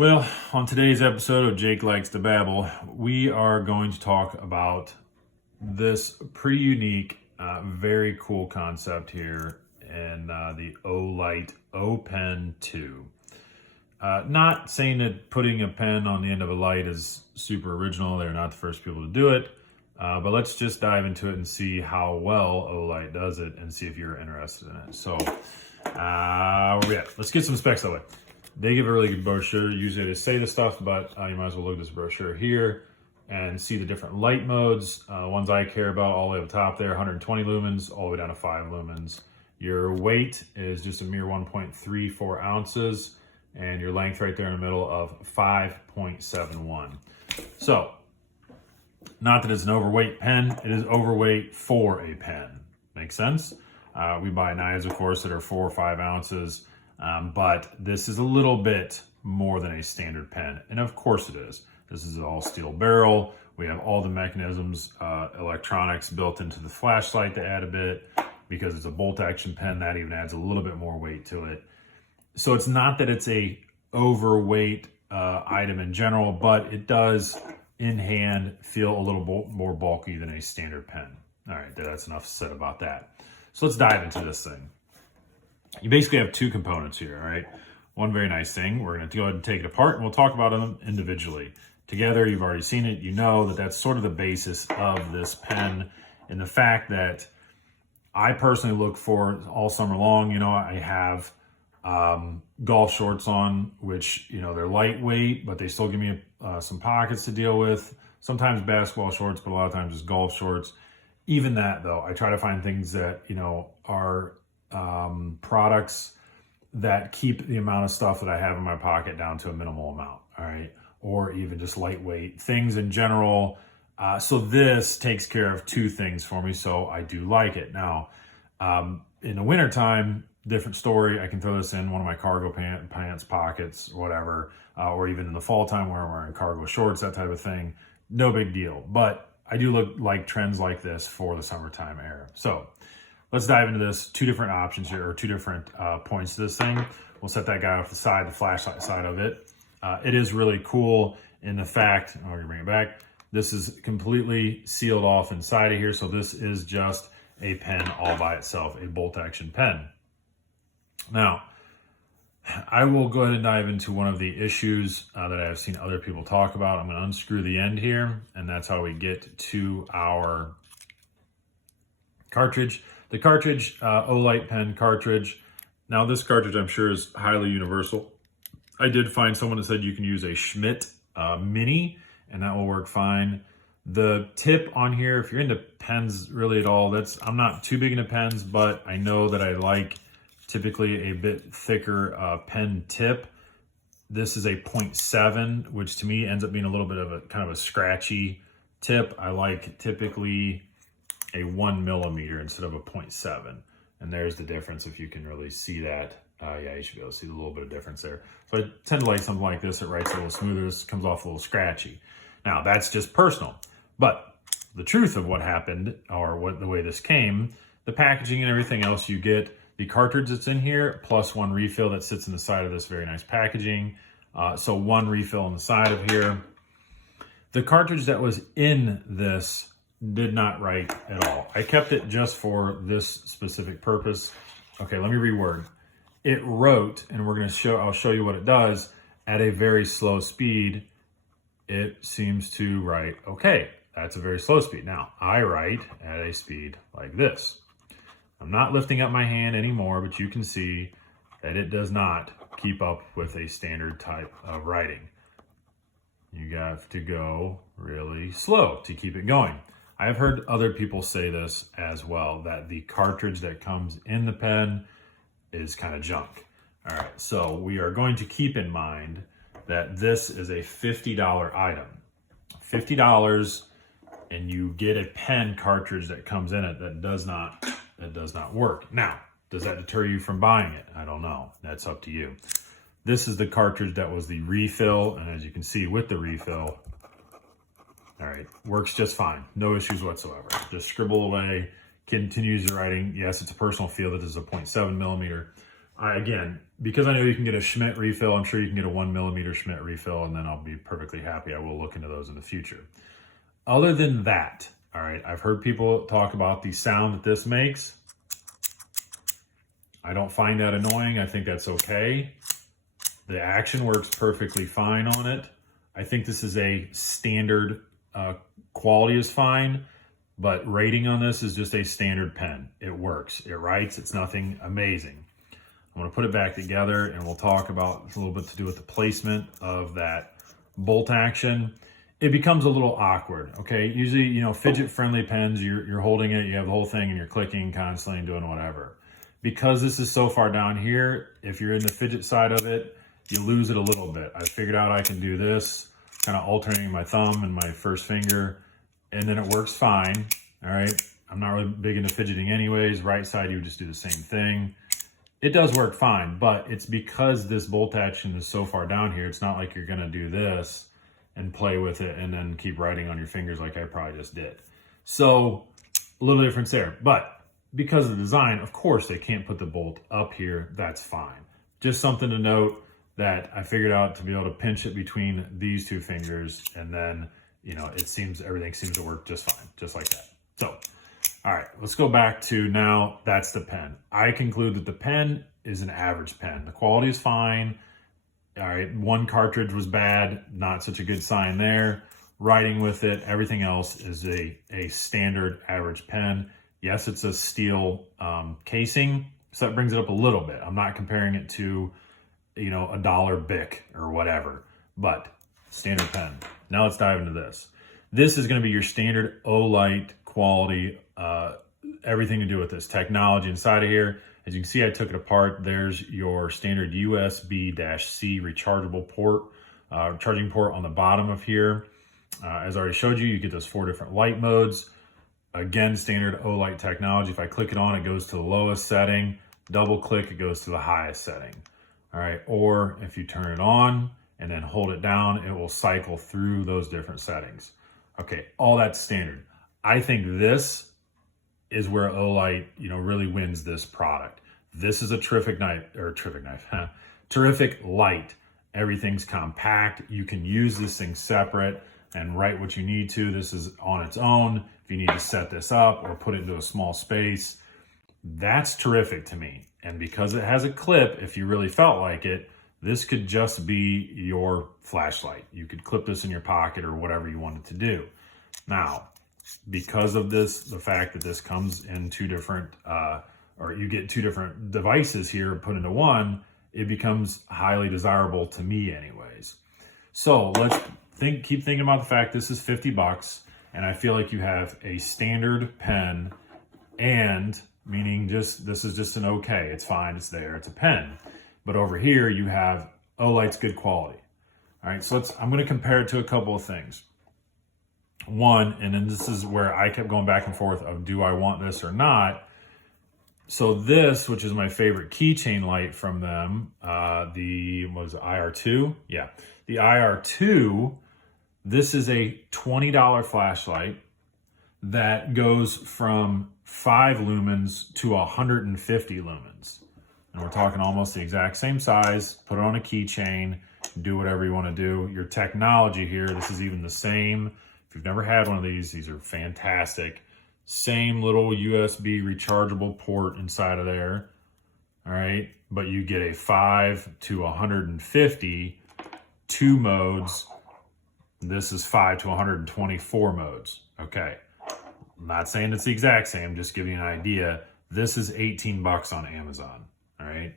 Well, on today's episode of Jake Likes to Babble, we are going to talk about this pretty unique, very cool concept here in the Olight O'Pen 2. Not saying that putting a pen on the end of a light is super original. They're not the first people to do it. But let's just dive into it and see how well Olight does it and see if you're interested in it. So, let's get some specs that way. They give a really good brochure. Usually they say the stuff, but you might as well look at this brochure here and see the different light modes. Ones I care about all the way up top there, 120 lumens, all the way down to 5 lumens. Your weight is just a mere 1.34 ounces, and your length right there in the middle of 5.71. So, not that it's an overweight pen, it is overweight for a pen. Makes sense? We buy knives, of course, that are 4 or 5 ounces. But this is a little bit more than a standard pen. And of course it is. This is an all steel barrel. We have all the mechanisms, electronics built into the flashlight to add a bit. Because it's a bolt action pen, that even adds a little bit more weight to it. So it's not that it's a overweight item in general, but it does in hand feel a little more bulky than a standard pen. All right, that's enough said about that. So let's dive into this thing. You basically have two components here, all right? One very nice thing, we're gonna go ahead and take it apart and we'll talk about them individually. Together, you've already seen it, you know that that's sort of the basis of this pen, and the fact that I personally look for all summer long. I have golf shorts on, which, they're lightweight, but they still give me some pockets to deal with. Sometimes basketball shorts, but a lot of times just golf shorts. Even that though, I try to find things that, are products that keep the amount of stuff that I have in my pocket down to a minimal amount, all right? Or even just lightweight things in general. So this takes care of two things for me, so I do like it. Now, in the wintertime, different story. I can throw this in one of my cargo pants pockets or whatever, or even in the fall time where I'm wearing cargo shorts, that type of thing. No big deal. But I do like trends like this for the summertime era. So let's dive into this. Two different options here, or two different points to this thing. We'll set that guy off the side, the flashlight side of it. It is really cool in the fact, I'm gonna bring it back. This is completely sealed off inside of here. So this is just a pen all by itself, a bolt action pen. Now, I will go ahead and dive into one of the issues that I've seen other people talk about. I'm gonna unscrew the end here, and that's how we get to our cartridge. The cartridge, Olight pen cartridge. Now this cartridge I'm sure is highly universal. I did find someone that said you can use a Schmidt mini and that will work fine. The tip on here, if you're into pens really at all, I'm not too big into pens, but I know that I like typically a bit thicker pen tip. This is a 0.7, which to me ends up being a little bit of a kind of a scratchy tip. I like typically a 1 millimeter instead of a 0.7. And there's the difference if you can really see that. Yeah, you should be able to see a little bit of difference there. So I tend to like something like this. It writes a little smoother. This comes off a little scratchy. Now that's just personal, but the truth of what happened, or the way this came, the packaging and everything else, you get the cartridge that's in here plus one refill that sits in the side of this very nice packaging. So one refill on the side of here. The cartridge that was in this did not write at all. I kept it just for this specific purpose. Okay, let me reword. It wrote, and I'll show you what it does, at a very slow speed. It seems to write, okay, that's a very slow speed. Now, I write at a speed like this. I'm not lifting up my hand anymore, but you can see that it does not keep up with a standard type of writing. You have to go really slow to keep it going. I've heard other people say this as well, that the cartridge that comes in the pen is kind of junk. All right, so we are going to keep in mind that this is a $50 item. $50, and you get a pen cartridge that comes in it that does not work. Now, does that deter you from buying it? I don't know. That's up to you. This is the cartridge that was the refill, and as you can see with the refill, all right, works just fine. No issues whatsoever. Just scribble away, continues the writing. Yes, it's a personal feel. That is a 0.7 millimeter. Again, because I know you can get a Schmidt refill, I'm sure you can get a 1mm Schmidt refill, and then I'll be perfectly happy. I will look into those in the future. Other than that, all right, I've heard people talk about the sound that this makes. I don't find that annoying. I think that's okay. The action works perfectly fine on it. I think this is a standard, quality is fine, but rating on this is just a standard pen. It works, it writes, it's nothing amazing. I'm gonna put it back together and we'll talk about a little bit to do with the placement of that bolt action. It becomes a little awkward, okay? Usually, you know, fidget-friendly pens, you're holding it, you have the whole thing and you're clicking constantly and doing whatever. Because this is so far down here, if you're in the fidget side of it, you lose it a little bit. I figured out I can do this, kind of alternating my thumb and my first finger, and then it works fine, all right? I'm not really big into fidgeting anyways. Right side, you would just do the same thing. It does work fine, but it's because this bolt action is so far down here, it's not like you're gonna do this and play with it and then keep writing on your fingers like I probably just did. So a little difference there, but because of the design, of course they can't put the bolt up here, that's fine. Just something to note that I figured out to be able to pinch it between these two fingers, and then, you know, everything seems to work just fine, just like that. So, all right, let's go back to now, that's the pen. I conclude that the pen is an average pen. The quality is fine. All right, one cartridge was bad, not such a good sign there. Writing with it, everything else is a standard average pen. Yes, it's a steel casing, so that brings it up a little bit. I'm not comparing it to, you know, a dollar Bic or whatever, but standard pen. Now let's dive into this. This is gonna be your standard Olight quality, everything to do with this technology inside of here. As you can see, I took it apart. There's your standard USB-C rechargeable port, charging port on the bottom of here. As I already showed you, you get those 4 different light modes. Again, standard Olight technology. If I click it on, it goes to the lowest setting. Double click, it goes to the highest setting. All right, or if you turn it on and then hold it down, it will cycle through those different settings. Okay, all that's standard. I think this is where Olight, you know, really wins this product. This is a terrific light. Everything's compact. You can use this thing separate and write what you need to. This is on its own. If you need to set this up or put it into a small space, that's terrific to me. And because it has a clip, if you really felt like it, this could just be your flashlight. You could clip this in your pocket or whatever you wanted to do. Now, because of this, the fact that this comes in 2 different, or you get 2 different devices here put into one, it becomes highly desirable to me anyways. So let's keep thinking about the fact this is 50 bucks, and I feel like you have a standard pen, and meaning this is just an okay, it's fine, it's there, it's a pen. But over here you have Olight's good quality. All right, so I'm gonna compare it to a couple of things. One, and then this is where I kept going back and forth of, do I want this or not? So this, which is my favorite keychain light from them, the IR2? Yeah, the IR2, this is a $20 flashlight that goes from 5 lumens to 150 lumens. And we're talking almost the exact same size. Put it on a keychain, do whatever you want to do. Your technology here, this is even the same. If you've never had one of these are fantastic. Same little USB rechargeable port inside of there. All right, but you get a 5 to 150, 2 modes. This is 5 to 124 modes. Okay, I'm not saying it's the exact same, just giving you an idea. This is 18 bucks on Amazon. All right.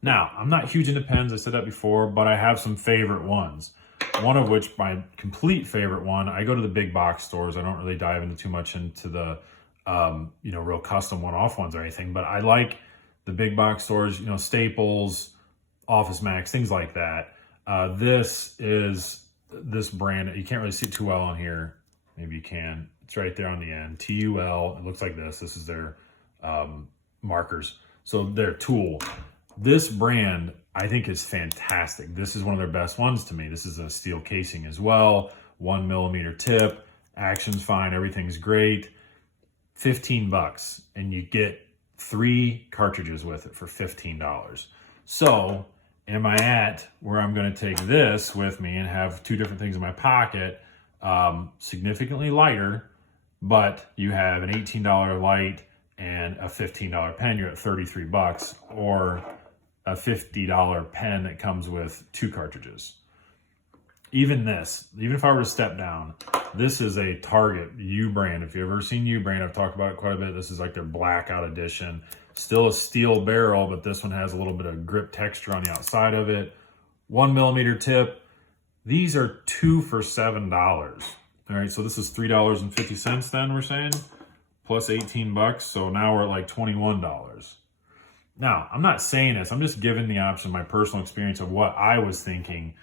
Now, I'm not huge into pens, I said that before, but I have some favorite ones. One of which, my complete favorite one, I go to the big box stores. I don't really dive into too much into the, you know, real custom one-off ones or anything, but I like the big box stores, you know, Staples, Office Max, things like that. This is this brand. You can't really see it too well on here. Maybe you can. It's right there on the end. TUL. It looks like this. This is their markers. So their tool. This brand, I think, is fantastic. This is one of their best ones to me. This is a steel casing as well. 1mm tip. Action's fine. Everything's great. 15 bucks. And you get 3 cartridges with it for $15. So am I at where I'm going to take this with me and have two different things in my pocket, significantly lighter, but you have an $18 light and a $15 pen, you're at 33 bucks, or a $50 pen that comes with 2 cartridges. Even if I were to step down, this is a Target U brand. If you've ever seen U brand, I've talked about it quite a bit. This is like their blackout edition. Still a steel barrel, but this one has a little bit of grip texture on the outside of it. 1mm tip. These are 2 for $7. All right, so this is $3.50 then, we're saying, plus 18 bucks. So now we're at like $21. Now, I'm not saying this. I'm just giving the option, my personal experience of what I was thinking.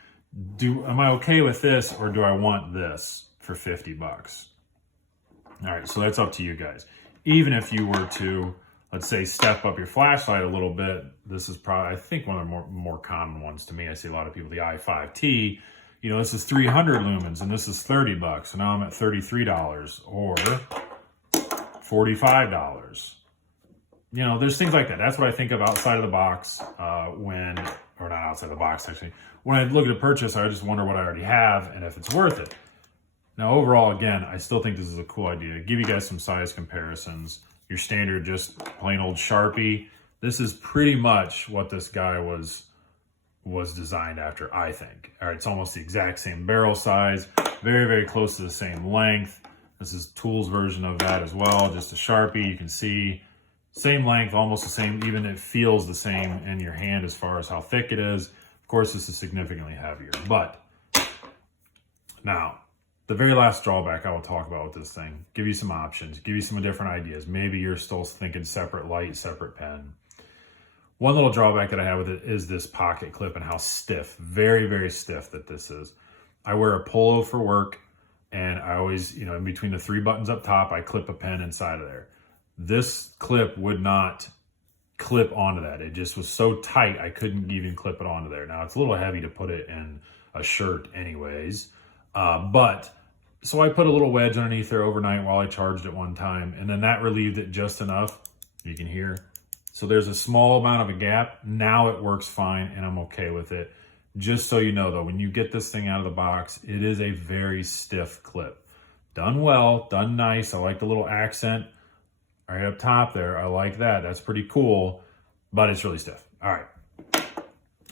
Am I okay with this, or do I want this for 50 bucks? All right, so that's up to you guys. Even if you were to, let's say, step up your flashlight a little bit, this is probably, I think, one of the more common ones to me. I see a lot of people, the i5T, you know, this is 300 lumens and this is 30 bucks. So now I'm at $33 or $45. You know, there's things like that. That's what I think of outside of the box or not outside the box, actually. When I look at a purchase, I just wonder what I already have and if it's worth it. Now, overall, again, I still think this is a cool idea. Give you guys some size comparisons. Your standard, just plain old Sharpie. This is pretty much what this guy was designed after, I think. All right, it's almost the exact same barrel size, very, very close to the same length. This is Tool's version of that as well, just a Sharpie. You can see same length, almost the same, even it feels the same in your hand as far as how thick it is. Of course, this is significantly heavier, but now, the very last drawback I will talk about with this thing, give you some options, give you some different ideas. Maybe you're still thinking separate light, separate pen. One little drawback that I have with it is this pocket clip and how stiff, very, very stiff that this is. I wear a polo for work, and I always, you know, in between the 3 buttons up top, I clip a pen inside of there. This clip would not clip onto that. It just was so tight, I couldn't even clip it onto there. Now, it's a little heavy to put it in a shirt anyways, but so I put a little wedge underneath there overnight while I charged it one time, and then that relieved it just enough. You can hear. So there's a small amount of a gap. Now it works fine, and I'm okay with it. Just so you know, though, when you get this thing out of the box, it is a very stiff clip. Done well, done nice. I like the little accent right up top there. I like that. That's pretty cool, but it's really stiff. All right.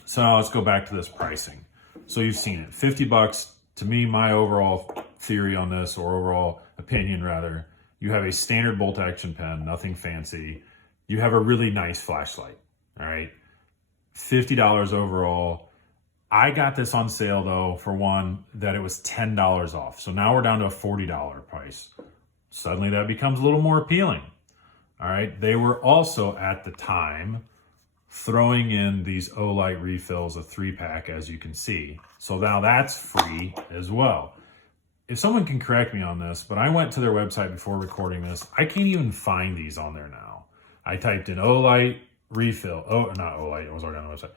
So now let's go back to this pricing. So you've seen it, 50 bucks. To me, my overall theory on this, or overall opinion rather, you have a standard bolt action pen, nothing fancy. You have a really nice flashlight, all right? $50 overall. I got this on sale though, for one, that it was $10 off. So now we're down to a $40 price. Suddenly that becomes a little more appealing. All right, they were also at the time throwing in these Olight refills, a 3-pack, as you can see. So now that's free as well. If someone can correct me on this, but I went to their website before recording this, I can't even find these on there now. I typed in Olight refill, not Olight, it was already on the website.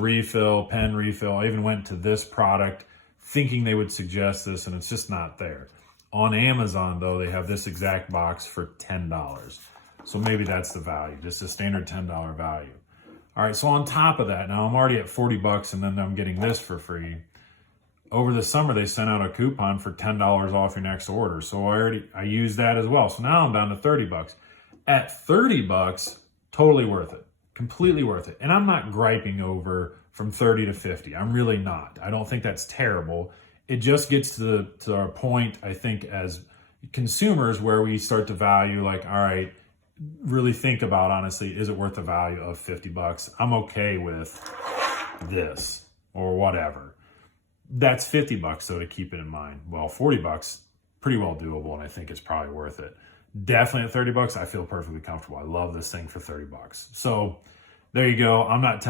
Refill, pen refill. I even went to this product thinking they would suggest this, and it's just not there. On Amazon, though, they have this exact box for $10. So maybe that's the value, just a standard $10 value. All right, so on top of that, now I'm already at 40 bucks, and then I'm getting this for free. Over the summer, they sent out a coupon for $10 off your next order. So I used that as well. So now I'm down to 30 bucks. At 30 bucks, totally worth it. Completely worth it. And I'm not griping over from 30 to 50. I'm really not. I don't think that's terrible. It just gets to our point, I think, as consumers, where we start to value, like, all right, really think about, honestly, is it worth the value of 50 bucks? I'm okay with this or whatever. That's 50 bucks, though, to keep it in mind. Well, 40 bucks, pretty well doable, and I think it's probably worth it. Definitely at 30 bucks, I feel perfectly comfortable. I love this thing for 30 bucks. So there you go. I'm not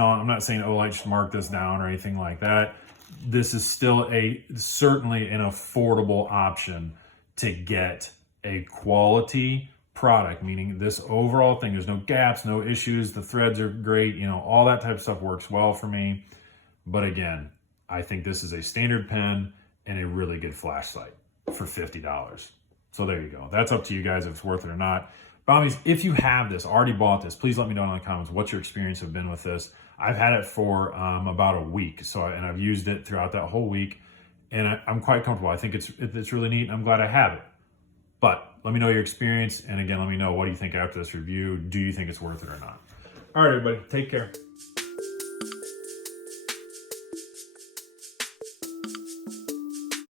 saying Olight should mark this down or anything like that. This is still certainly an affordable option to get a quality product, meaning this overall thing, there's no gaps, no issues, the threads are great, you know, all that type of stuff works well for me. But again, I think this is a standard pen and a really good flashlight for $50. So there you go. That's up to you guys if it's worth it or not. Bombies, if you have this, already bought this, please let me know in the comments what your experience have been with this. I've had it for about a week, and I've used it throughout that whole week, and I'm quite comfortable. I think it's really neat, and I'm glad I have it. But let me know your experience, and again, let me know what do you think after this review. Do you think it's worth it or not? All right, everybody, take care.